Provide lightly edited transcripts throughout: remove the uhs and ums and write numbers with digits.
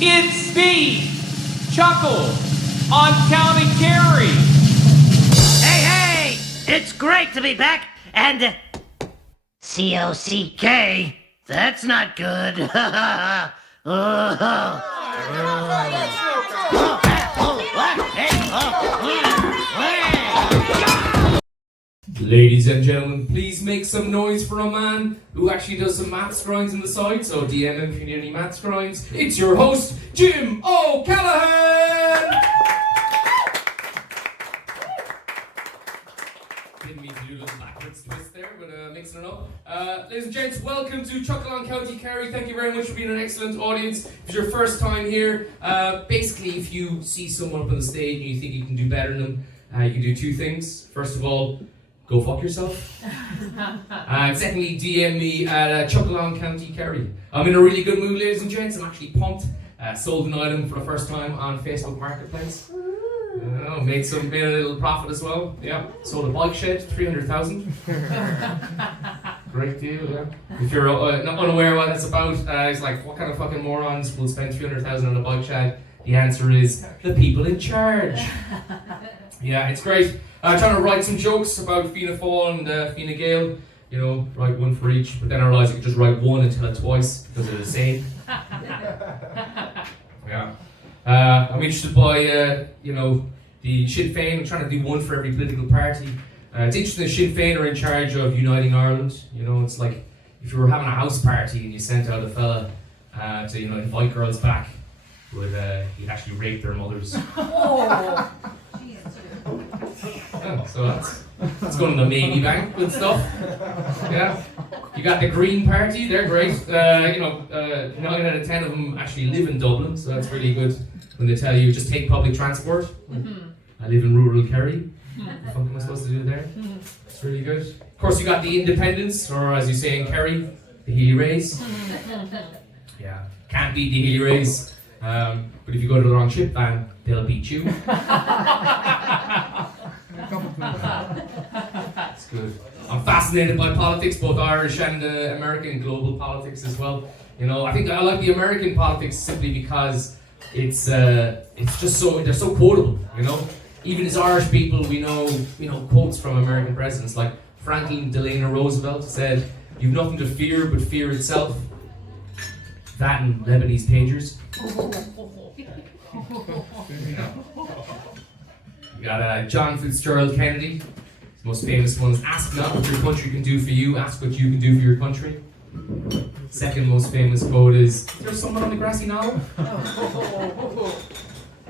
It's me, Chuckle, on County Kerry. Hey, it's great to be back, and C-O-C-K, that's not good. Ladies and gentlemen, please make some noise for a man who actually does some maths drawings on the side, so DM him if you need any maths drawings. It's your host, Jim O'Callaghan! Didn't mean to do a little backwards twist there, but mixing it up. Ladies and gents, welcome to Chuckle on County Kerry. Thank you very much for being an excellent audience. If it's your first time here, basically if you see someone up on the stage and you think you can do better than them, you can do two things. First of all, go fuck yourself. And secondly, DM me at Chuckle on County Kerry. I'm in a really good mood, ladies and gents. I'm actually pumped. Sold an item for the first time on Facebook Marketplace. Made a little profit as well. Yeah, sold a bike shed, 300,000. Great deal, yeah. If you're not unaware what that's about, it's like, what kind of fucking morons will spend 300,000 on a bike shed? The answer is the people in charge. Yeah, it's great. Trying to write some jokes about Fianna Fáil and Fianna Gael. You know, write one for each, but then I realised I could just write one and tell it twice because they're the same. Yeah. I'm interested by, the Sinn Féin. I'm trying to do one for every political party. It's interesting that Sinn Féin are in charge of uniting Ireland. You know, it's like if you were having a house party and you sent out a fella to, invite girls back, he'd actually rape their mothers. Oh. Yeah, so that's going to the Maybe Bank, good stuff. Yeah. You got the Green Party, they're great. 9 out of 10 of them actually live in Dublin, so that's really good when they tell you just take public transport. I live in rural Kerry. What the fuck am I supposed to do there? It's really good. Of course, you got the Independents, or as you say in Kerry, the Healy Rays. Yeah, can't beat the Healy Rays. But if you go to the wrong ship van, they'll beat you. That's good. I'm fascinated by politics, both Irish and American global politics as well. You know, I think I like the American politics simply because it's just they're so quotable. You know, even as Irish people, we know quotes from American presidents like Franklin Delano Roosevelt said, "You've nothing to fear but fear itself." That and Lebanese pagers. You got John Fitzgerald Kennedy. His most famous one is, "Ask not what your country can do for you, ask what you can do for your country." Second most famous quote is there someone on the grassy knoll?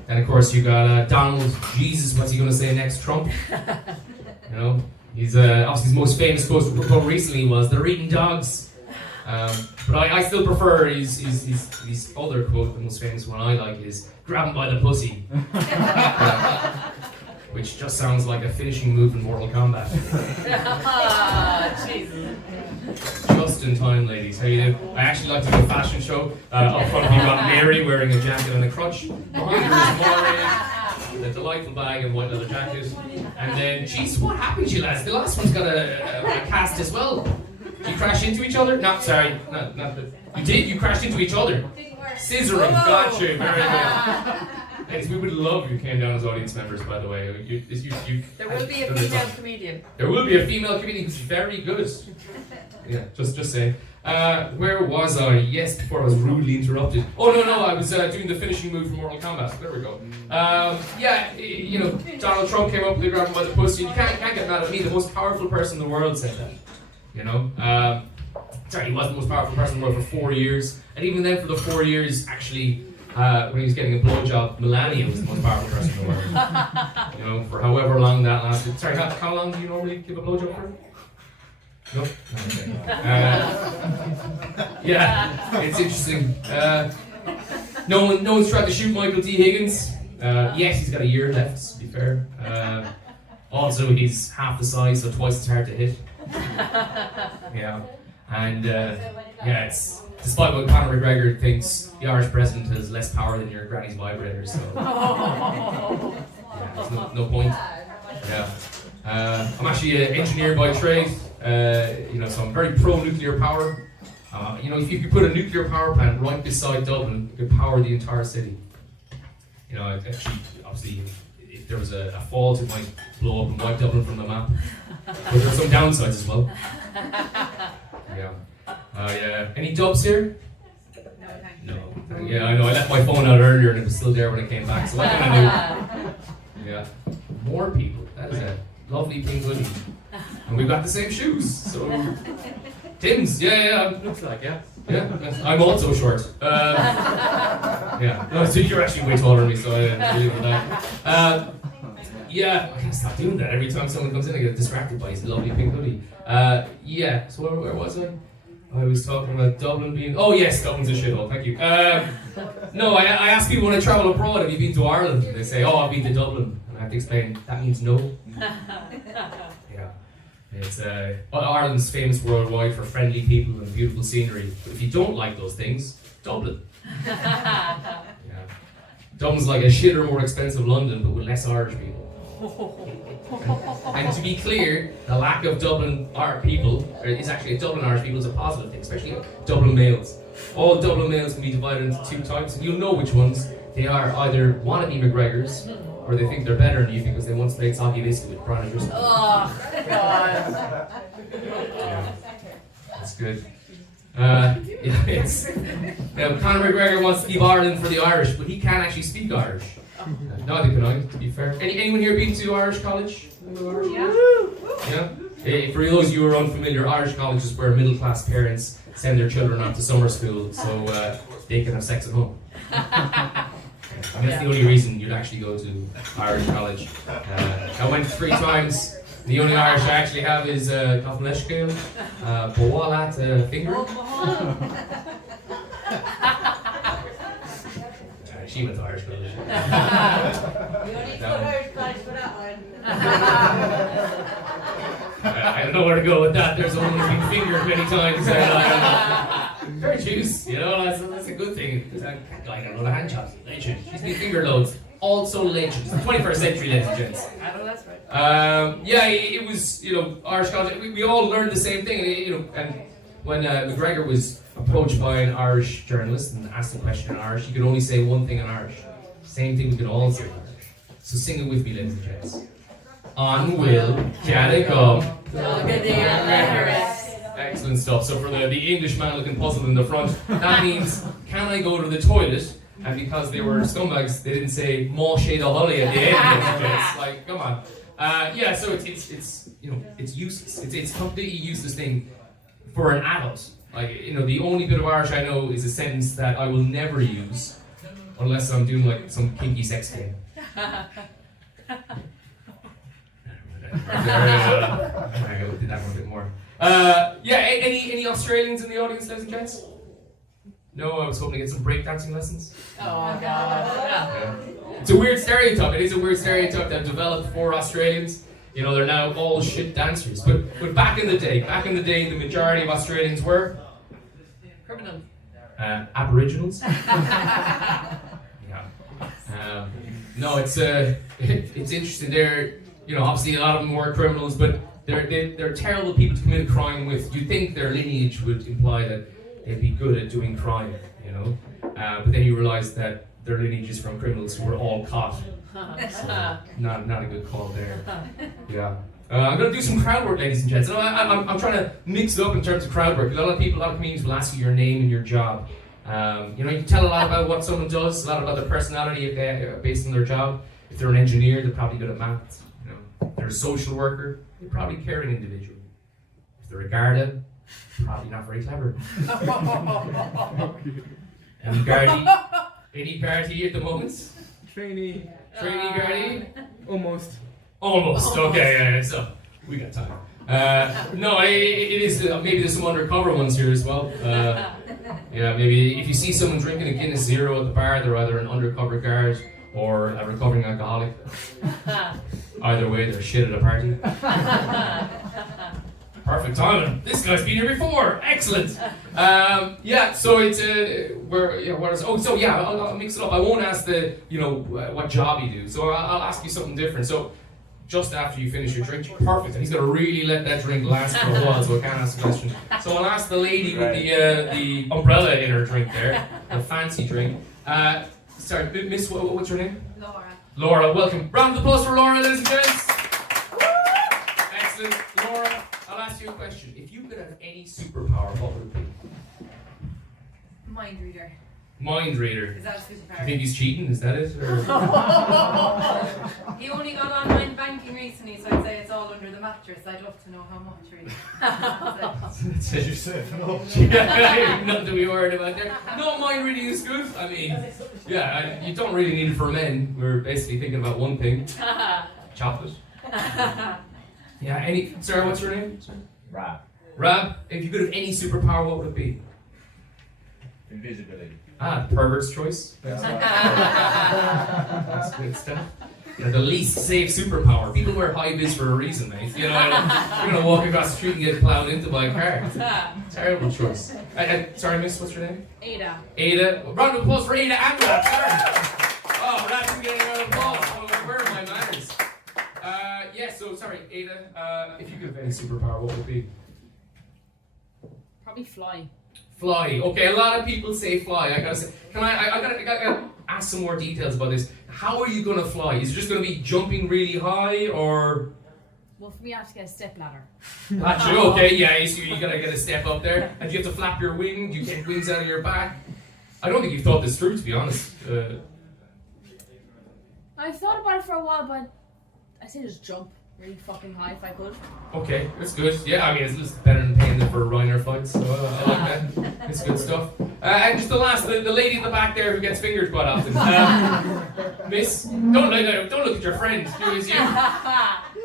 And of course you got Donald Jesus, what's he going to say next? Trump? You know, he's obviously his most famous quote recently was, "They're eating dogs." But I still prefer his other quote. The most famous one I like is, "Grab him by the pussy." Which just sounds like a finishing move in Mortal Kombat. Jesus. Just in time, ladies. How you doing? I actually like to do a fashion show. Up front of you got Mary wearing a jacket and a crutch. Behind her is Maureen, the delightful bag and white leather jacket. And then, jeez, what happened to you lads? The last one's got a cast as well. Did you crash into each other? No, sorry. Not the, you did? You crashed into each other? Scissoring. Gotcha. Very good. Ladies, we would love if you came down as audience members, by the way. There will be a female comedian. There will be a female comedian who's very good. Yeah, just saying. Where was I? Yes, before I was rudely interrupted. Oh, no, I was doing the finishing move from Mortal Kombat. There we go. Donald Trump came up with the grab him by the pussy. You can't get mad at me. The most powerful person in the world said that. You know? Sorry, he was the most powerful person in the world for 4 years. And even then, for the 4 years, actually, when he was getting a blowjob, Melania was the most powerful person in the world. You know, for however long that lasted. Sorry, how long do you normally give a blowjob for? No? Okay. Yeah, it's interesting. No one's tried to shoot Michael D. Higgins. Yes, he's got a year left, to be fair. Also, he's half the size, so twice as hard to hit. Yeah. And, it's... Despite what Conor McGregor thinks, the Irish president has less power than your granny's vibrator, so... Yeah, there's no point. Yeah. I'm actually an engineer by trade, so I'm very pro-nuclear power. You know, if you could put a nuclear power plant right beside Dublin, it could power the entire city. You know, actually, obviously, if there was a fault, it might blow up and wipe Dublin from the map. But there are some downsides as well. Yeah. Yeah. Any dubs here? No. Yeah, I know. I left my phone out earlier and it was still there when I came back. So what can I do? Yeah. More people. That is a lovely pink hoodie. And we've got the same shoes. So Tim's. Yeah. Looks like, yeah. Yeah. I'm also short. Yeah. No, so you're actually way taller than me, so I didn't believe that. Yeah, I gotta stop doing that. Every time someone comes in, I get distracted by his lovely pink hoodie. Yeah, so where was I? I was talking about Dublin being... Oh yes, Dublin's a shithole, thank you. No, I ask people when I travel abroad, have you been to Ireland? They say, oh, I've been to Dublin. And I have to explain, that means no. Yeah. It's Ireland's famous worldwide for friendly people and beautiful scenery. But if you don't like those things, Dublin. Yeah. Dublin's like a shitter more expensive London, but with less Irish people. And to be clear, the lack of Dublin people is actually Dublin Irish people is a positive thing, especially Dublin males. All Dublin males can be divided into two types, and you'll know which ones. They are either wannabe McGregors, or they think they're better than you because they once played soggy biscuit with Brian or something. Oh, God. Yeah. That's good. Yeah, it's Conor McGregor wants to leave Ireland for the Irish, but he can't actually speak Irish. Neither can I, to be fair. Anyone here been to Irish college? Yeah. For those of you who are unfamiliar, Irish college is where middle-class parents send their children off to summer school so they can have sex at home. That's the only reason you'd actually go to Irish college. I went 3 times. The only Irish I actually have is Coughlin Bowalat Finger. She went to Irish college. You only put Irish college for that one. I don't know where to go with that. There's a woman who's been fingered many times. Her juice, you know, that's a good thing. I don't know the hand jobs. Legend. She's been fingered loads. Also legend. 21st century, ladies and gents. I know that's right. Yeah, it was, you know, Irish college. We all learned the same thing, you know, and when McGregor was approached by an Irish journalist and asked a question in Irish, he could only say one thing in Irish. Same thing we can all say in Irish. So sing it with me, ladies and gents. On will, can it come? Excellent stuff. So for the English man looking puzzled in the front, that means, can I go to the toilet? And because they were scumbags, they didn't say "More shade of holly" at the end. It's like, come on. Yeah, so it's you know, it's useless. It's a completely useless thing for an adult. Like, you know, the only bit of Irish I know is a sentence that I will never use unless I'm doing like some kinky sex game. I did that one a bit more. Yeah, any Australians in the audience, ladies and gents? No, I was hoping to get some breakdancing lessons. Oh, God. Yeah. It's a weird stereotype. It is a weird stereotype that developed for Australians. You know, they're now all shit dancers. But back in the day, the majority of Australians were Criminals. Aboriginals. Yeah. No, it's interesting. They're, you know, obviously a lot of them were criminals, but they're terrible people to commit a crime with. You'd think their lineage would imply that they'd be good at doing crime, you know. But then you realise that their lineage is from criminals who were all caught. So not a good call there. Yeah. I'm going to do some crowd work, ladies and gents. And I'm trying to mix it up in terms of crowd work. A lot of comedians will ask you your name and your job. You know, you can tell a lot about what someone does, a lot about their personality if they based on their job. If they're an engineer, they're probably good at maths. You know, if they're a social worker, they're probably a caring individual. If they're a Garda, probably not very clever. Any Garda at the moment? Trainee. Trainee Garda? Almost. Almost. Okay, yeah, so we got time. No, it is. Maybe there's some undercover ones here as well. Yeah, maybe if you see someone drinking a Guinness Zero at the bar, they're either an undercover guard or a recovering alcoholic. Either way, they're shit at a party. Perfect timing. This guy's been here before. Excellent. Yeah. So it's I'll mix it up. I won't ask what job you do. So I'll ask you something different. So just after you finish your drink. Perfect. And he's going to really let that drink last for a while, so I can't ask a question. So I'll ask the lady with the umbrella in her drink there, the fancy drink. Sorry, Miss, what's your name? Laura. Laura, welcome. Round of applause for Laura, ladies and gents. Excellent. Laura, I'll ask you a question. If you could have any superpower, what would it be? Mind reader. Mind reader. Is that a Do you superpower? think he's cheating? Is that it? Or? He only got online banking recently, so I'd say it's all under the mattress. I'd love to know how much really. That's it. You're safe enough. Yeah, nothing to be worried about there. No, mind reading is good. I mean, yeah, you don't really need it for men. We're basically thinking about one thing. Chocolate. Yeah, Sarah, what's your name? Rab. Rab, if you could have any superpower, what would it be? Invisibility. Pervert's choice. That's good stuff. You know, the least safe superpower. People wear high vis for a reason, mate. You know, you're gonna walk across the street and get plowed into by a car. Terrible choice. Sorry, miss, what's your name? Ada. Ada. Round of applause for Ada and Rab. Sorry. Oh, Rab's been getting a round of applause. Oh, where are my manners? So sorry, Ada. If you could have any superpower, what would it be? Probably fly. Fly. Okay, a lot of people say fly. I gotta say, I gotta ask some more details about this. How are you gonna fly? Is it just gonna be jumping really high, or? Well, for me, I have to get a step ladder. Actually, okay, yeah. So you gotta get a step up there, and you have to flap your wing. Do you get wings out of your back? I don't think you've thought this through, to be honest. I've thought about it for a while, but I say just jump really fucking high if I could. Okay, that's good. Yeah, I mean it's better than paying them for Ryanair flights, so I like that. It's good stuff. And just the last, the lady in the back there who gets fingered quite often. Miss, don't look at your friend. Who is you? Can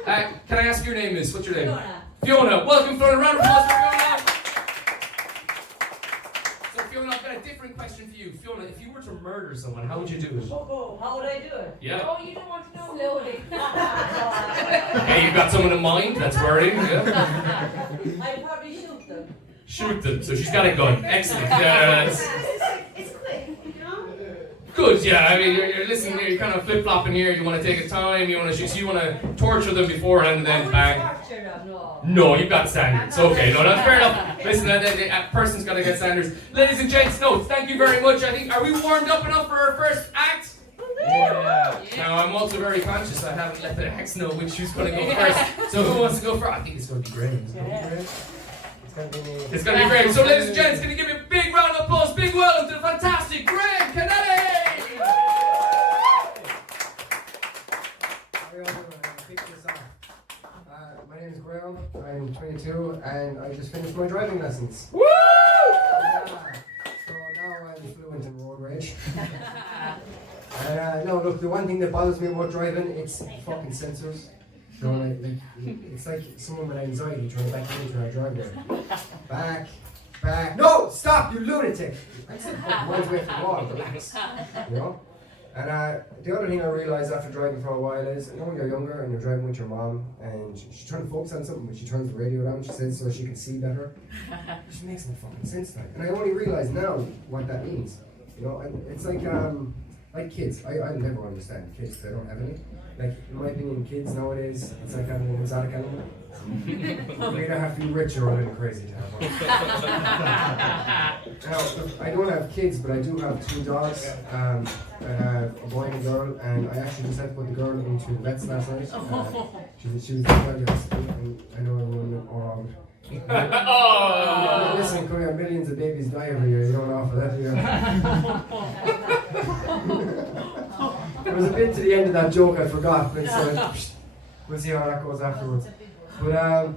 I ask your name, Miss? What's your name? Fiona. Fiona. Welcome, Fiona. Round of applause for Fiona. So Fiona, I've got a different question for you. Fiona, if you were to murder someone, how would you do it? How would I do it? Yeah. Oh, you don't want to know. Slowly. Okay, you've got someone in mind. That's worrying. Yeah. I'd probably shoot them. Shoot them. So she's got a gun. Excellent. Yeah, that's It's quick, you know? good. Yeah, I mean, you're listening. You're kind of flip flopping here. You want to take a time. You want to shoot. You want to torture them beforehand, and then bang. Torture them, no. No, you've got standards. Okay, no, that's fair enough. Listen, a person's got to get standards. Ladies and gents, no, thank you very much. I think, are we warmed up enough for our first act? Yeah. Now, I'm also very conscious I haven't let the ex know which who's going to go first. So who wants to go first? I think it's going to be great. It's going to be great. It's going to be great. So, ladies and gents, can you give me a big round of applause? Big welcome to the fantastic Graham Kennedy! My name is Graham, I'm 22 and I just finished my driving lessons. Woo! So now I'm fluent in road rage. No, look, the one thing that bothers me about driving, it's fucking sensors. You know, it's like someone with anxiety trying to back into our driveway. Back. No! Stop, you lunatic! I said fucking miles away from the wall, relax. You know? And the other thing I realised after driving for a while is, when you're younger and you're driving with your mom and she's trying to focus on something, but she turns the radio down, she says so she can see better. It just makes no fucking sense, like. And I only realise now what that means. You know, it's like kids. I'll never understand kids because I don't have any. Like, in my opinion, kids nowadays, it's like having an exotic animal. You either have to be rich or a little crazy to have one. Now, look, I don't have kids, but I do have two dogs. I have a boy and a girl, and I actually just had to put the girl into the vets last night. She was in the hospital, and I know everyone all of it. Oh! Listen, Korea, millions of babies die every year. You don't offer that, do you? There was a bit to the end of that joke I forgot, but we'll see how that goes afterwards. But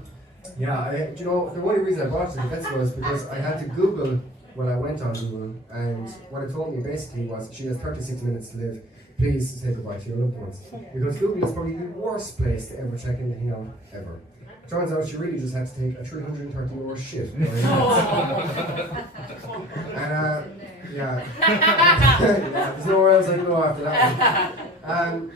you know, the only reason I bought it to the vets was because I had to Google when I went on Google, and what it told me basically was she has 36 minutes to live. Please say goodbye to your loved ones, because Google is probably the worst place to ever check anything out ever. Turns out she really just had to take a 330-hour shit. Right? And yeah, there's nowhere else I can go after that one.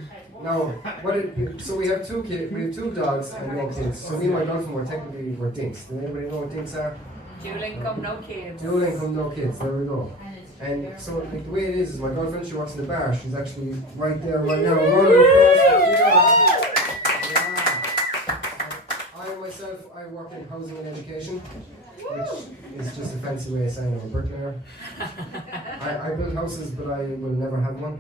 So we have two kids, we have two dogs and no kids. So me and my girlfriend were dinks. Does anybody know what dinks are? Dual income, no kids. Dual income, no kids. There we go. And so, like, the way it is my girlfriend, she works in the bar. She's actually right there right now. Running across the I work in housing and education, which is just a fancy way of saying I'm a bricklayer. I build houses, but I will never have one.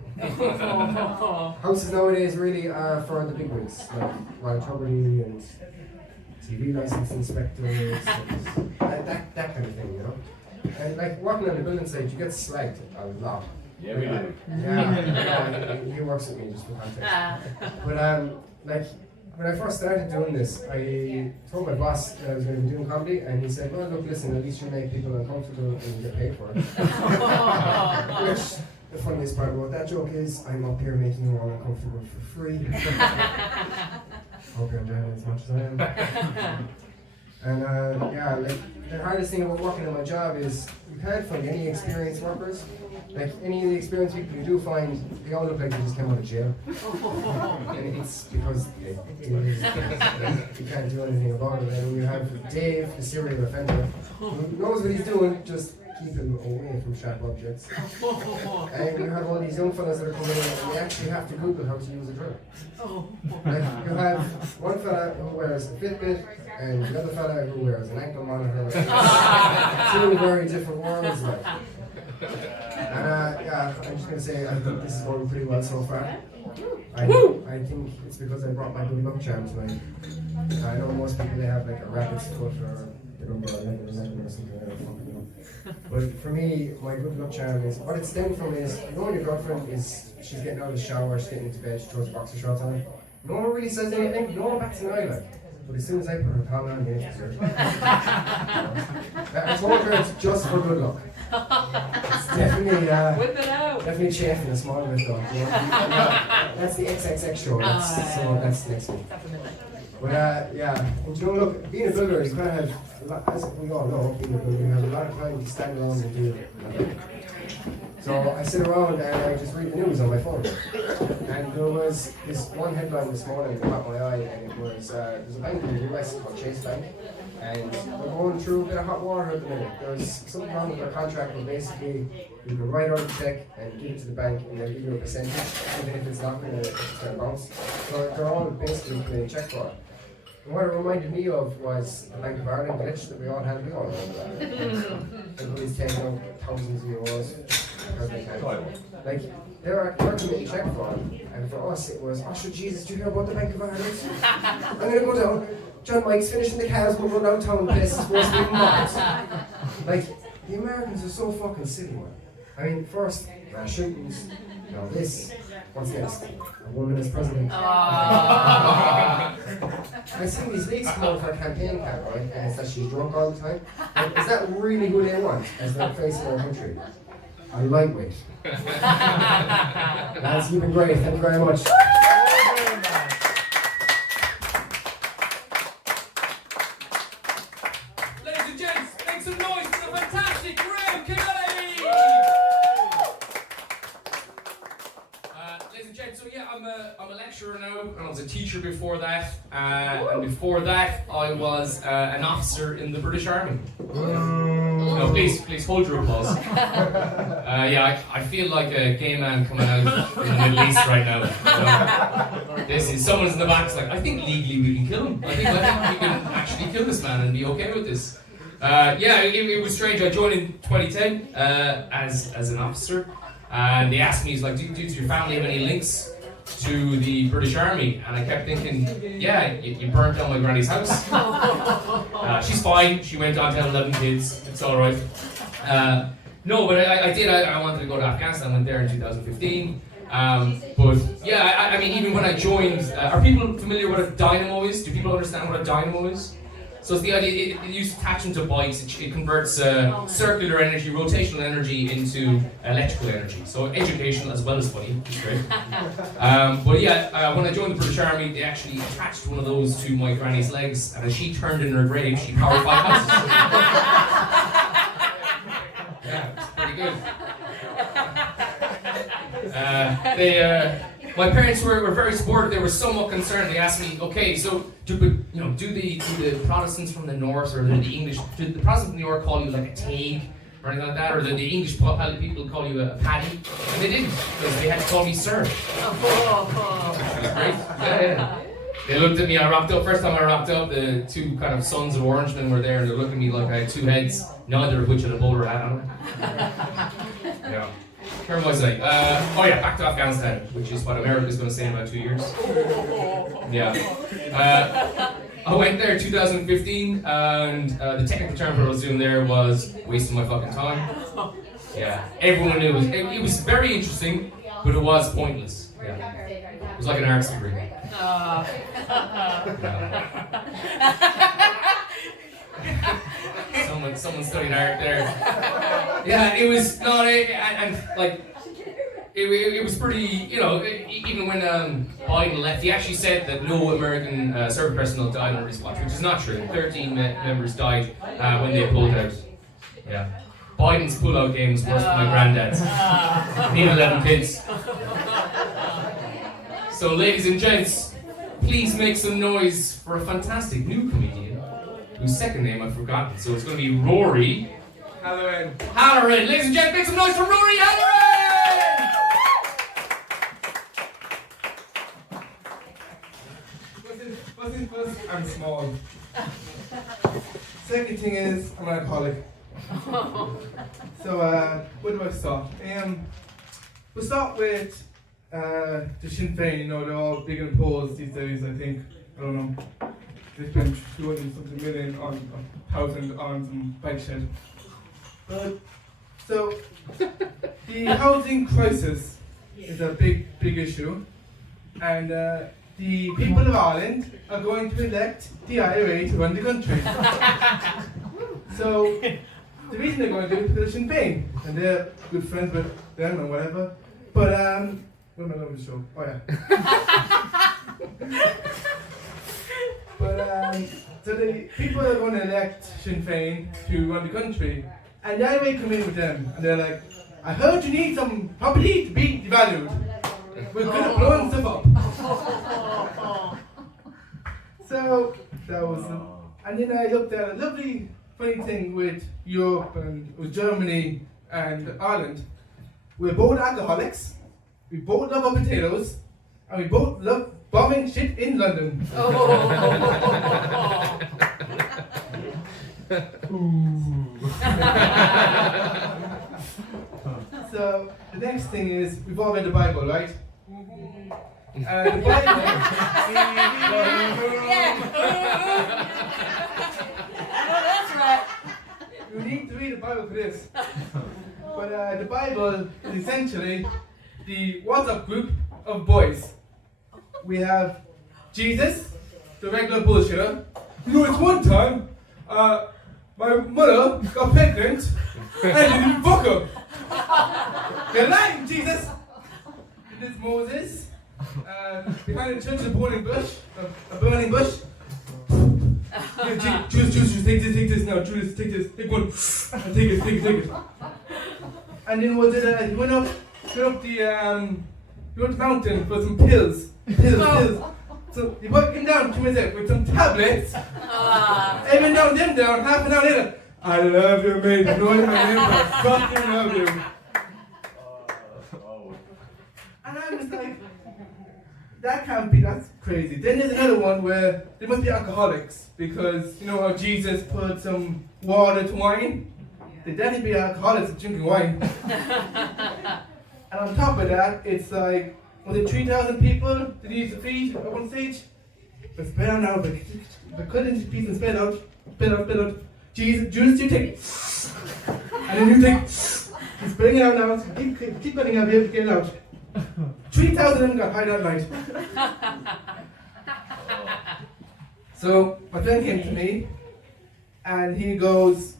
Houses nowadays really are for the big wigs, like Royal Tuberty and TV license inspectors, and that kind of thing, you know. And like working on the building site, you get slagged a lot. Yeah, we do. Yeah, he works with me just for context. But like when I first started doing this, I told my boss that I was going to be doing comedy, and he said, "Well, look, listen, at least you make people uncomfortable and you get paid for it." Which the funniest part about that joke is, I'm up here making you all uncomfortable for free. Hope you're enjoying it as much as I am. And yeah, like the hardest thing about working in my job is you can't find any experienced workers. Like any of the experienced people you do find, they all look like they just came out of jail. And it's because you can't do anything about it. And you have Dave, the serial offender, who knows what he's doing, just keep him away from sharp objects. And you have all these young fellas that are coming in and they actually have to Google how to use a drill. Like you have one fella who wears a Fitbit and the other fella who wears an ankle monitor. Two very different worlds. Like. Yeah, I'm just gonna say I think this is going pretty well so far. I think it's because I brought my good luck charm tonight. I know most people they have like a rabbit's foot or the number 11 or something like that. But for me, my good luck charm is what it stemmed from is you know when your girlfriend is she's getting out of the shower, she's getting into bed, she throws boxer shorts on. No one really says anything, no one bats an eye like. But as soon as I put her towel on, then it's good. I told her it's just for good luck. It's definitely Whip it out. definitely chafing a small bit though. You know? That's the XXX show. That's next week. But yeah, and you know, look, being a builder, you kind of have, a lot, as we all know, being a builder, you have a lot of time to stand around and do nothing. So I sit around and I just read the news on my phone. And there was this one headline this morning that caught my eye, and it was there's a bank in the US called Chase Bank, and they're going through a bit of hot water at the minute. There's something wrong with their contract where basically you can write out a check and give it to the bank and they'll give you a percentage, even if it's not going to bounce. So they're all basically playing check fraud. And what it reminded me of was the Bank of Ireland glitch that we all had. We all remember that. Everybody's taking out thousands of euros. Like, they're committing check fraud, and for us it was, oh shit, Jesus, do you hear about the Bank of Ireland? I'm gonna go down, John Mike's finishing the cows, we'll go downtown, the place is supposed to be mobbed. Like, the Americans are so fucking silly, man. I mean, first, shootings, you know, this, what's next? A woman as president. I see these leaks come out for a campaign cap, right, and it's that she's drunk all the time. Like, is that really who they want as their face in our country? A lightweight. That's you've been great. Thank you very much. Ladies and gents, make some noise for the fantastic Graham Kerry! Ladies and gents, so yeah, I'm a lecturer now, and I was a teacher before that, and before that I was an officer in the British Army. No, please hold your applause. Yeah, I feel like a gay man coming out in the Middle East right now. This is someone's in the back. It's like, I think legally we can kill him. I think we can actually kill this man and be okay with this. Yeah, it was strange. I joined in 2010 as an officer, and they asked me, "He's like, does your family have any links to the British Army?" And I kept thinking, yeah, you burnt down my granny's house. She's fine. She went on to have 11 kids. It's all right. No, but I did. I wanted to go to Afghanistan. I went there in 2015. But yeah, I mean, even when I joined, are people familiar with what a dynamo is? Do people understand what a dynamo is? So it's the idea, it used to attach them to bikes, it converts circular energy, rotational energy into electrical energy. So educational as well as funny, it's great. But yeah, when I joined the British Army, they actually attached one of those to my granny's legs, and as she turned in her grave, she powered 5 houses. Yeah, it's pretty good. My parents were very supportive. They were somewhat concerned. They asked me, okay, so do the Protestants from the north or the English, do the Protestants from the north call you like a taig or anything like that, or the English people call you a paddy? And they didn't, because they had to call me sir. Which was great. Yeah. They looked at me, I rocked up. First time I rocked up, the two kind of sons of Orangemen were there and they looked at me like I had two heads, neither of which had a bowler hat on it. Yeah. Where was I? Back to Afghanistan, which is what America's going to say in about 2 years. Yeah. I went there in 2015, and the technical term for what I was doing there was wasting my fucking time. Yeah. Everyone knew it was very interesting, but it was pointless. Yeah. It was like an arts degree. Someone studied art there. Yeah, it was not it was pretty, even when Biden left, he actually said that no American service personnel died on response, which is not true. 13 members died when they pulled out. Yeah. Biden's pull-out game was worse than my granddad's. He had 11 kids. So, ladies and gents, please make some noise for a fantastic new comedian whose second name I've forgotten. So it's going to be Rory Halloran. Ladies and gents, make some noise for Rory Halloran! First, I'm small. Second thing is, I'm an alcoholic. So, where do I start? We'll start with the Sinn Féin. They're all big and posed these days, I think. I don't know. They spent 200-something million on 1,000 on some bike shed. But, so, the housing crisis is a big issue. And the people of Ireland are going to elect the IRA to run the country. So, the reason they're going to do it is because of Sinn Féin, and they're good friends with them or whatever. But, what am I going to show? Oh, yeah. But, so the people are going to elect Sinn Féin to run the country, and the IRA come in with them, and they're like, I heard you need some property to be devalued. We're good at blowing stuff up. So, that was and then I looked at a lovely, funny thing with Europe and with Germany and Ireland. We're both alcoholics, we both love our potatoes, and we both love bombing shit in London. So, the next thing is, we've all read the Bible, right? The Bible. That's right. You need to read the Bible for this. But the Bible is essentially the WhatsApp group of boys. We have Jesus, the regular bullshitter. It's one time, my mother got pregnant and I didn't fuck her. You're lying, Jesus! It is Moses, behind the church of a burning bush. Judas, take this now. Judas, take this. Take one. Take it. And then was it? He went up the mountain for some pills. So he came down to himself with some tablets. And went down them down. Half an hour later, I love you, mate. I know my name, but I fucking love you. And I was like, that's crazy. Then there's another one where they must be alcoholics because you know how Jesus put some water to wine? They definitely be alcoholics drinking wine. And on top of that, it's like, was it 3,000 people that he used to feed at one stage? But spit out now, but cut into pieces and spit out. Judas, you take it. And then you take it. He's spitting it out now. Keep putting out, be able to get it out. 3,000 of them got high that night. So my friend came to me and he goes,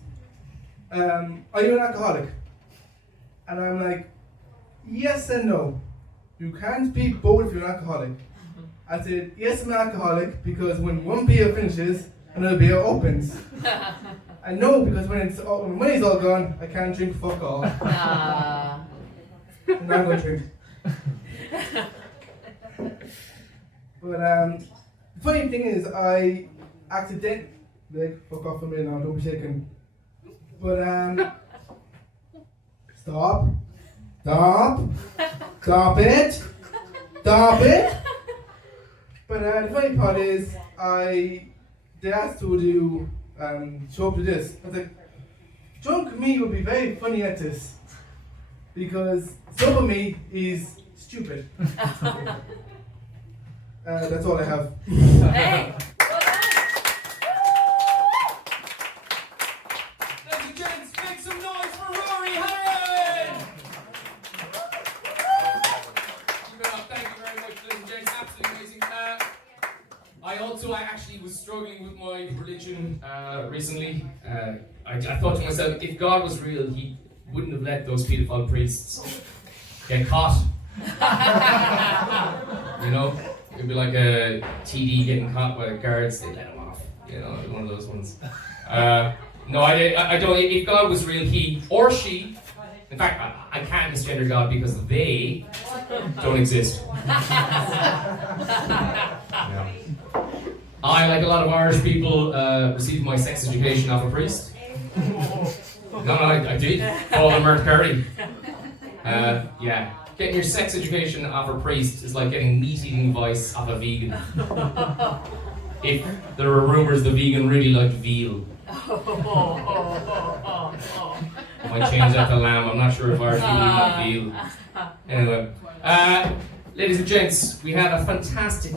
are you an alcoholic? And I'm like, yes and no. You can't be both if you're an alcoholic. I said, yes, I'm an alcoholic because when one beer finishes, another beer opens. And no, because when money's all gone, I can't drink fuck all. And I'm going to drink. But the funny thing is, I accidentally, fuck off a minute now, don't be shaking. But stop it. But the funny part is, they asked to do show up to this. I was like, drunk me would be very funny at this because sober me is stupid. That's all I have. Hey! Ladies and gents, make some noise for Rory Harron! Keep it up. Thank you very much, ladies and gents. Absolutely amazing. I actually was struggling with my religion recently. I thought to myself, if God was real, he wouldn't have let those paedophile priests get caught. You know? It'd be like a TD getting caught by the guards, they let him off. You know, one of those ones. No, I don't. If God was real, he or she, in fact, I can't misgender God because they don't exist. Yeah. I, like a lot of Irish people, received my sex education off a priest. No, I did. Father Kerry. Yeah. Getting your sex education off a priest is like getting meat-eating advice off a vegan. If there were rumours the vegan really liked veal. I might change that to lamb. I'm not sure if Irish people like veal. Anyway, ladies and gents, we have a fantastic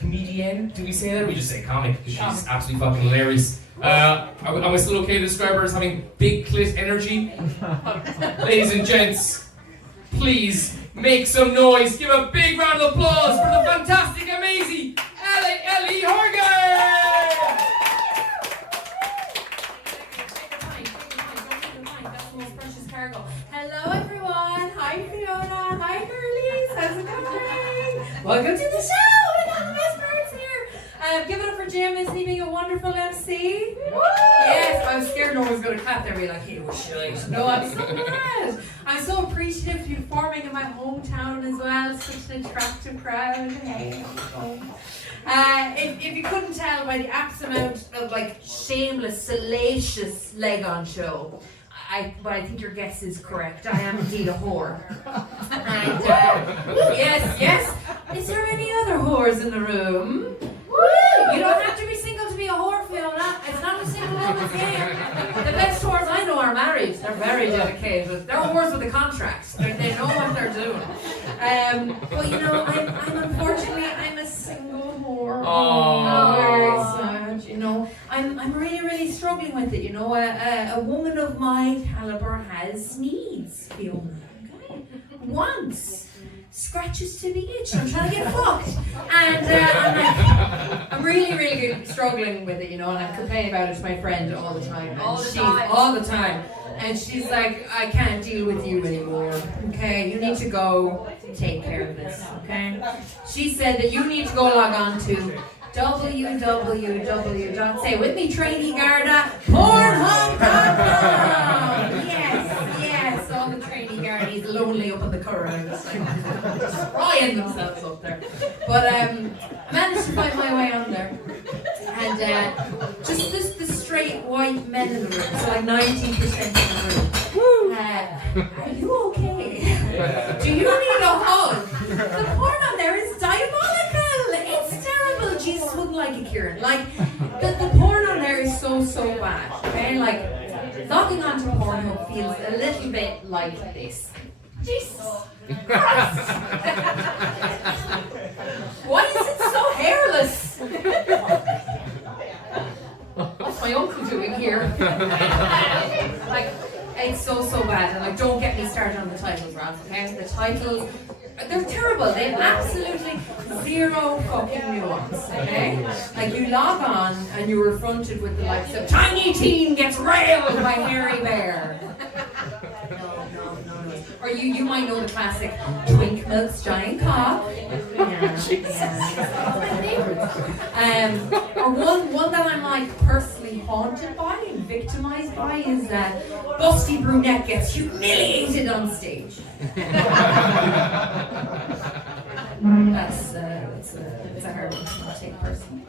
comedian. Do we say that? We just say comic because she's absolutely fucking hilarious. Am I still okay to describe her as having big clit energy? Ladies and gents, please make some noise. Give a big round of applause for the fantastic, amazing Ellie Horgan! Hello everyone. Hi Fiona. Hi girlies. How's it going? Welcome to the show. We got the best parts here. Give it up for Jim. Isn't he being a wonderful MC? Woo! Yes, I was scared no one was going to clap there and be like, he was shite. No, I'm so glad. I'm so appreciative to be performing in my hometown as well. Such an attractive crowd. Hey, if you couldn't tell by the amount of like shameless, salacious leg-on show, but I think your guess is correct. I am indeed a whore. And yes. Is there any other whores in the room? Woo! You don't have to be single to be a whore, Fiona. It's not a single woman's game. The best whores I know are married. They're very dedicated. They're whores with a contract. They know what they're doing. But you know, I'm unfortunately a single whore. Oh, very sad. You know, I'm really struggling with it. You know, a woman of my caliber has needs, Fiona. Okay, wants. Scratches to the itch. I'm trying to get fucked, and I'm really struggling with it, you know. And I'm complaining about it to my friend all the time. All the time. And she's like, I can't deal with you anymore. Okay, you need to go take care of this. Okay. She said that you need to go log on to say with me, Trainee Garda, Pornhub.com. Yes, all the trainee Gardies lonely up in the corner, just crying themselves up there. But I managed to find my way on there, and just the straight white men in the room, so like 19% of the room. Are you okay? Do you need a hug? The porn on there is diabolical. It's terrible. Jesus wouldn't like it, Kieran. Like the porn on there is so bad. Okay, like logging onto Pornhub feels a little bit like this. Jesus Christ! Why is it so hairless? What's my uncle doing here? Like, it's so bad. And like, don't get me started on the titles, Ralph. Okay, the titles. They're terrible. They have absolutely zero fucking nuance, okay? Like, you log on and you were fronted with the likes of Tiny Teen Gets Railed by Hairy Bear. No. Or you might know the classic Twink Milk's Giant Cock. Yeah. My favourites. Or one that I'm like personally haunted by and victimized by is Busty Brunette Gets Humiliated on Stage. That's a hard one to take personally.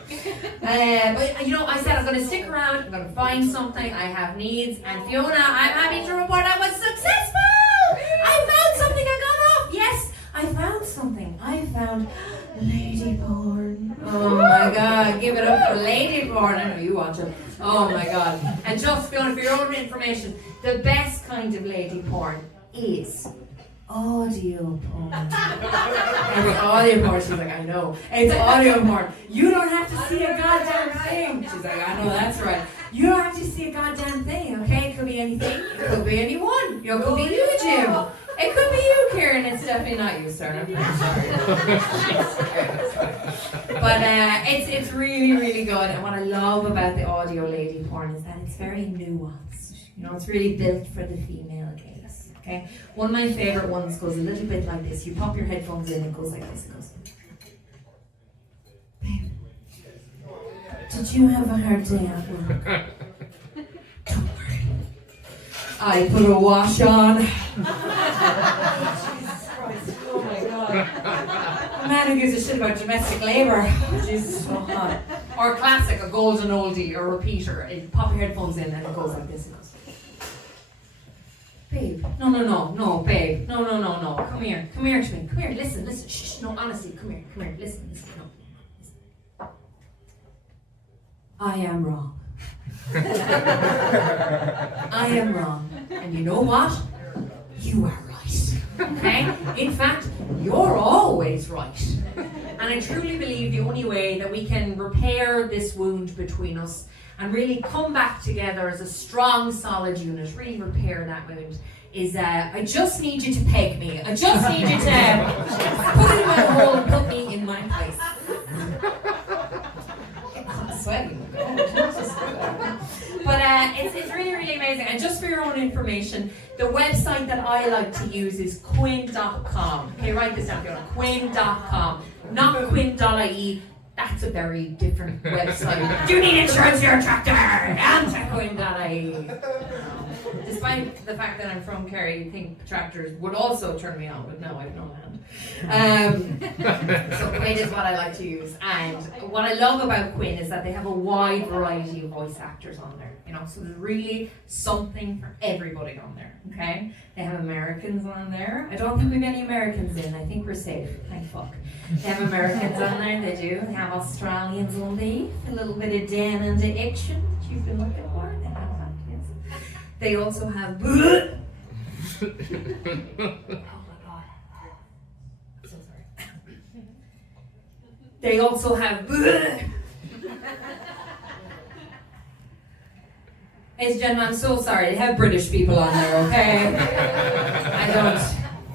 But you know, I said I'm going to stick around. I'm going to find something. I have needs, and Fiona, I'm happy to report I was successful. I found something. I got off. Yes, I found something. morning. I found lady porn. Oh my god, give it up for lady porn. I know you watch it. Oh my god. And just for your own information, the best kind of lady porn is audio porn. It's audio porn. She's like, I know. It's audio porn. You don't have to see a goddamn thing. She's like, I know, that's right. You don't have to see a goddamn thing, okay? It could be anything. It could be anyone. It could be you, Jim. It could be you, Karen. It's definitely not you, sir. I'm sorry. But it's really, really good. And what I love about the audio lady porn is that it's very nuanced. You know, it's really built for the female gaze. Okay? One of my favorite ones goes a little bit like this. You pop your headphones in, it goes like this. It goes, babe, did you have a hard day at work? Don't worry. I put a wash on. Jesus Christ, oh my god. A man who gives a shit about domestic labour. Jesus, so hot. Or a classic, a golden oldie, or a repeater. You pop your headphones in and it goes like this. It goes, babe, no, babe, no. Come here to me. Come here, listen. Shh, no, honestly, come here, listen, no. I am wrong. I am wrong. And you know what? You are right. Okay? In fact, you're always right. And I truly believe the only way that we can repair this wound between us and really come back together as a strong, solid unit, really repair that wound, is I just need you to peg me. I just need you to put it in my hole and put me in my place. I'm sweating. But it's really, really amazing. And just for your own information, the website that I like to use is quinn.com. Okay, write this down. If you want quinn.com, not quinn.ie. That's a very different website. Do you need insurance for your tractor? And quinn.ie. Despite the fact that I'm from Kerry, you think tractors would also turn me on, but no, I have no land. So Quinn is what I like to use. And what I love about Quinn is that they have a wide variety of voice actors on there. You know, so there's really something for everybody on there. Okay? They have Americans on there. I don't think we have any Americans in. I think we're safe. Thank fuck. They have Americans on there, they do. They have Australians on there. A little bit of Dan and the action that you've been looking for. They have that, yes. They also have oh my god. I'm so sorry. They also have Ladies and gentlemen, I'm so sorry. They have British people on there, okay?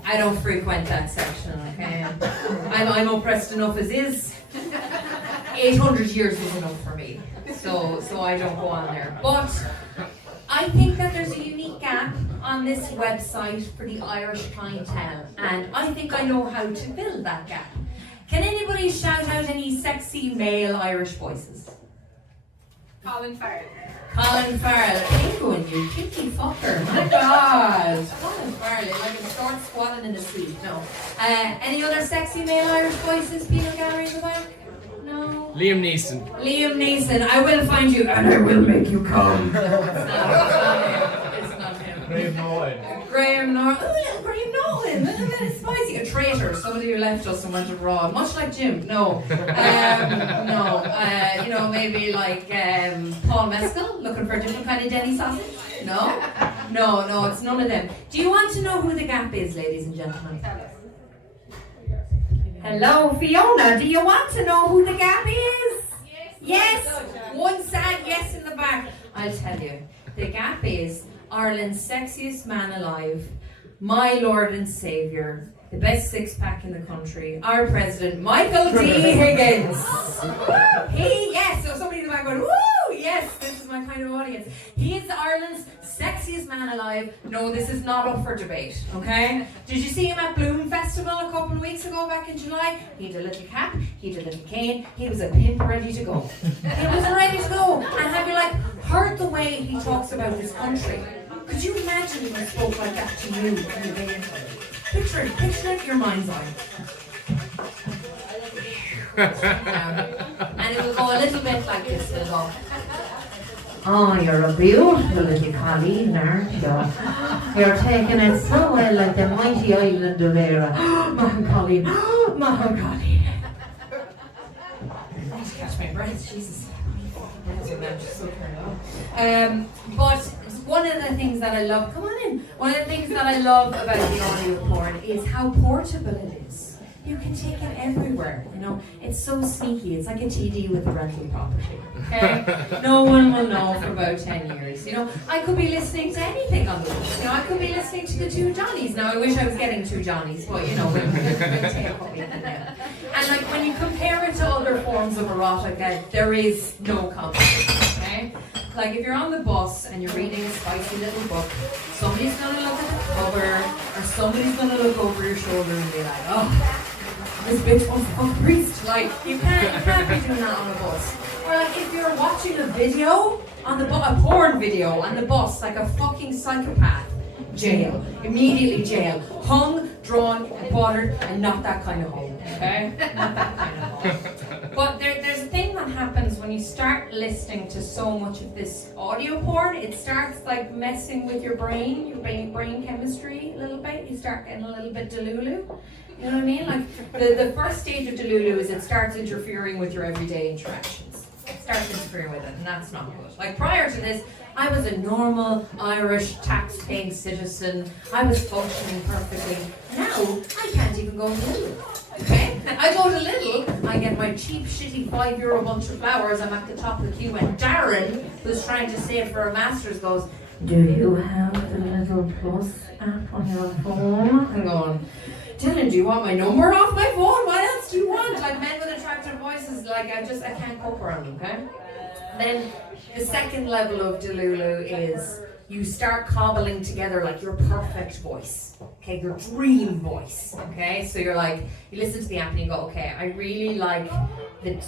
I don't frequent that section, okay? I'm oppressed enough as is. 800 years was enough for me, so I don't go on there. But I think that there's a unique gap on this website for the Irish clientele, and I think I know how to fill that gap. Can anybody shout out any sexy male Irish voices? Colin Farrell. Colin Farrell. Penguin, you kinky fucker. My God. Colin Farrell, like a short squatting in the seat. No. Any other sexy male Irish voices? Peanut gallery in the back? No. Liam Neeson. Liam Neeson. I will find you and I will make you come. No, it's not him. Graham Nolan. Graham Nolan. Oh, little Graham Nolan. Little bit of spicy. A traitor. Somebody who left us and went abroad. Much like Jim. No. No. You know, maybe like Paul Mescal, looking for a different kind of deli sausage. No. No, it's none of them. Do you want to know who the Gap is, ladies and gentlemen? Hello, Fiona. Do you want to know who the Gap is? Yes. One sad yes in the back. I'll tell you. The Gap is Ireland's sexiest man alive, my Lord and Saviour, the best six-pack in the country, our president, Michael D. Higgins. So somebody in the back going, woo, yes, this is my kind of audience. He is Ireland's sexiest man alive. No, this is not up for debate, okay? Did you see him at Bloom Festival a couple of weeks ago back in July? He had a little cap, he had a little cane, he was a pimp ready to go. He was ready to go. And have you heard the way he talks about his country? Could you imagine if he spoke like that to you when you get into it? Picture it in your mind's eye. And it will go a little bit like this. It'll go, oh, you're a beautiful little colleen, aren't you? You're taking it so well like the mighty island of Era. Man, Colleen, mahogany. I need to catch my breath, Jesus. I'm just so turned on. But one of the things that I love, come on in. One of the things that I love about the audio porn is how portable it is. You can take it everywhere, you know. It's so sneaky. It's like a TD with a rental property. Okay? No one will know for about 10 years. You know, I could be listening to anything on the bus. You know, I could be listening to the two Johnnies. Now I wish I was getting two Johnnies, but you know, we'll take what we can get. And like when you compare it to other forms of erotica, there is no competition. Okay? Like if you're on the bus and you're reading a spicy little book, somebody's gonna look at the cover, or somebody's gonna look over your shoulder and be like, oh, this bitch wants to fuck a priest. Like, you can't be doing that on a bus. Or like if you're watching a video on the bus, a porn video on the bus, like a fucking psychopath, jail. Immediately jail. Hung, drawn, and quartered, and not that kind of home. Okay? Not that kind of home. But there's a thing that happens when you start listening to so much of this audio porn. It starts like messing with your brain chemistry a little bit. You start getting a little bit delulu. You know what I mean? Like the first stage of delulu is it starts interfering with your everyday interactions. It starts interfering with it, and that's not good. Like prior to this, I was a normal Irish tax-paying citizen. I was functioning perfectly. Now I can't even go to Lidl. Okay? I go to Lidl, I get my cheap, shitty €5 bunch of flowers. I'm at the top of the queue, and Darren, who's trying to save for a master's, goes, "Do you have the Lidl Plus app on your phone?" I'm going, "Dylan, do you want my number off my phone? What else do you want?" Like men with attractive voices, like I can't cope around them, okay? Then the second level of delulu is you start cobbling together like your perfect voice, okay, your dream voice, okay? So you're like, you listen to the app and you go, okay, I really like the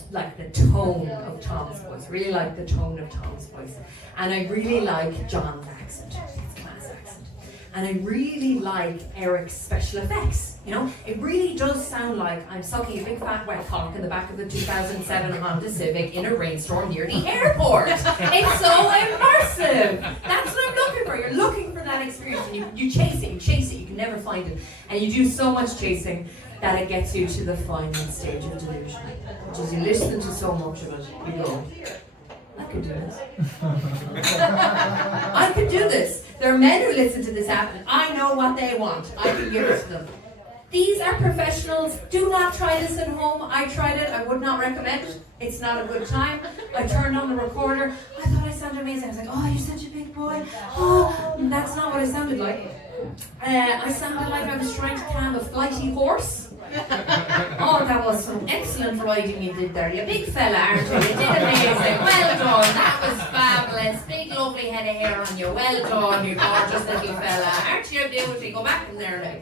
tone of Tom's voice, really like the tone of Tom's voice, and I really like John's accent, his class accent. And I really like Eric's special effects. You know, it really does sound like I'm sucking a big fat wet cock in the back of the 2007 Honda Civic in a rainstorm near the airport. It's so immersive. That's what I'm looking for. You're looking for that experience, and you chase it, you can never find it. And you do so much chasing that it gets you to the final stage of delusion. Which is you listen to so much of it, you go, I could do this. I could do this. There are men who listen to this app and I know what they want. I can give it to them. These are professionals. Do not try this at home. I tried it. I would not recommend it. It's not a good time. I turned on the recorder. I thought I sounded amazing. I was like, oh, you're such a big boy. Oh, that's not what I sounded like. I sounded like I was trying to calm a flighty horse. Oh, that was some excellent riding you did there. You big fella, aren't you? You did amazing. Well done. That was fabulous. Big lovely head of hair on you. Well done, you gorgeous little fella. Aren't you a beauty? Go back in there now.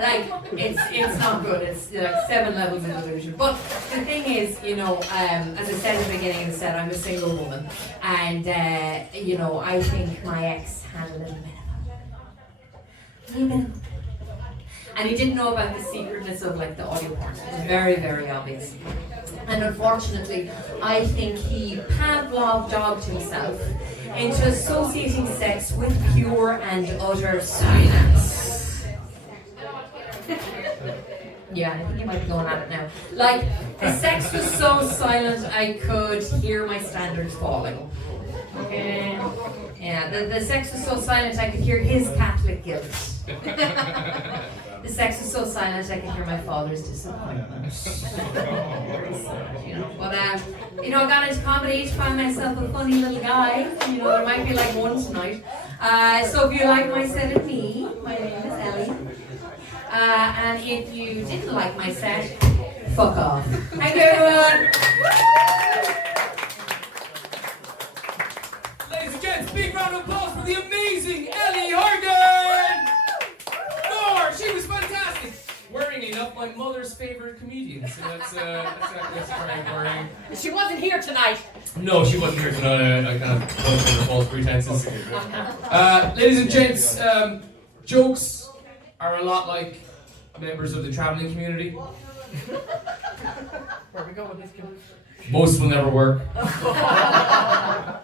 Like, it's not good. It's like 7 levels of illusion. But the thing is, you know, as I said at the beginning of the set, I'm a single woman. And, you know, I think my ex had a little bit of it. And he didn't know about the secretness of like the audio porn. It was very, very obvious. And unfortunately, I think he Pavlov dogged himself into associating sex with pure and utter silence. Yeah, I think he might be going at it now. Like, the sex was so silent I could hear my standards falling. Okay. Yeah, the sex was so silent I could hear his Catholic guilt. The sex was so silent I could hear my father's disappointment. Very sad, you know. But you know, I got into comedy to find myself a funny little guy. You know, there might be like one tonight. So if you like my set of me, my name is Ellie. And if you didn't like my set, fuck off. Thank you, everyone. Ladies and gents, big round of applause for the amazing Ellie Horgan! She was fantastic! Wearing enough my mother's favourite comedian, so that's very worrying. She wasn't here tonight. No, she wasn't here tonight. I can't put under false pretenses. Ladies and gents, jokes are a lot like members of the travelling community. Where we go with this? Most will never work. I'm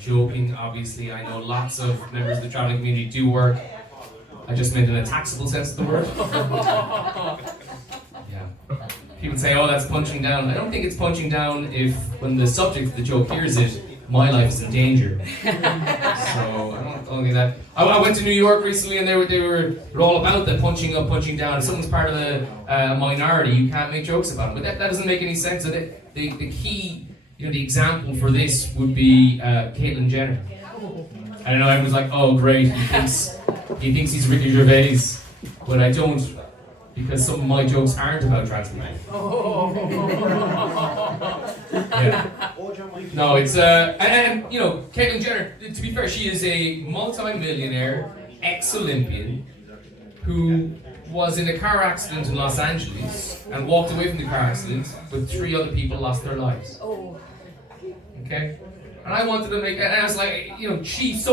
joking, obviously. I know lots of members of the travelling community do work. I just meant in a taxable sense of the word. Yeah. people say, oh, that's punching down. I don't think it's punching down if, when the subject of the joke hears it, my life is in danger. So I don't think that. I went to New York recently, and they're all about the punching up, punching down. If someone's part of the minority, you can't make jokes about it. But that doesn't make any sense. So the key, the example for this would be Caitlyn Jenner. I don't know. I was like, oh great, he thinks he's Ricky Gervais, but I don't, because some of my jokes aren't about trans people. Yeah. No, it's and Caitlyn Jenner. To be fair, she is a multi-millionaire ex-Olympian who was in a car accident in Los Angeles and walked away from the car accident, but 3 other people lost their lives. Okay. And I wanted to make, and I was like, she's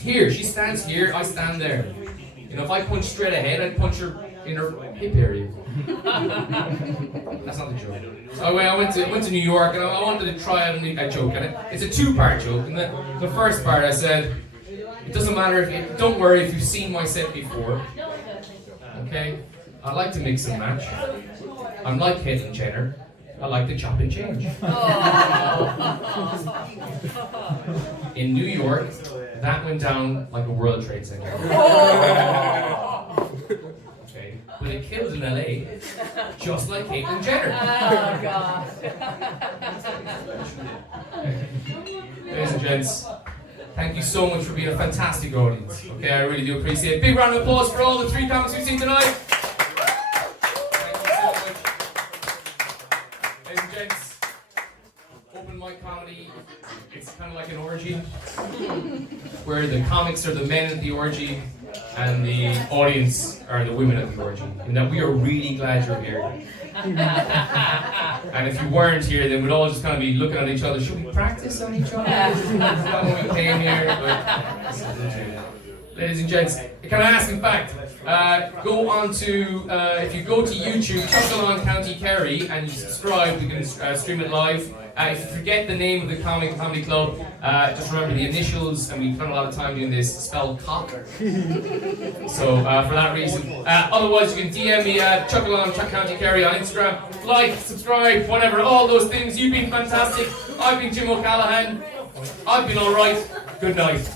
here. She stands here, I stand there. If I punch straight ahead, I'd punch her in her hip area. That's not the joke. So I went to New York, and I wanted to try out a joke. And it's a 2-part joke. And the first part, I said, it doesn't matter don't worry if you've seen my set before. Okay? I like to mix and match. I'm like Caitlyn Jenner. I like to chop and change. In New York, that went down like a World Trade Center. Okay, but it killed in LA, just like Caitlyn Jenner. Oh, God. Ladies and gents, thank you so much for being a fantastic audience. Okay, I really do appreciate it. Big round of applause for all the 3 comics we've seen tonight. Open mic comedy, it's kind of like an orgy, where the comics are the men at the orgy and the audience are the women at the orgy. And that we are really glad you're here. And if you weren't here, then we'd all just kind of be looking at each other. Should we practice on each other? Is that what we came here? But, ladies and gents, can I ask, in fact, go on to, if you go to YouTube, Chuckle on County Kerry, and you subscribe, we can stream it live. If you forget the name of the comedy club, just remember the initials, and we spent a lot of time doing this, spell cock. So for that reason. Otherwise, you can DM me at Chuckle on County Kerry on Instagram. Like, subscribe, whatever, all those things. You've been fantastic. I've been Jim O'Callaghan. I've been alright. Good night.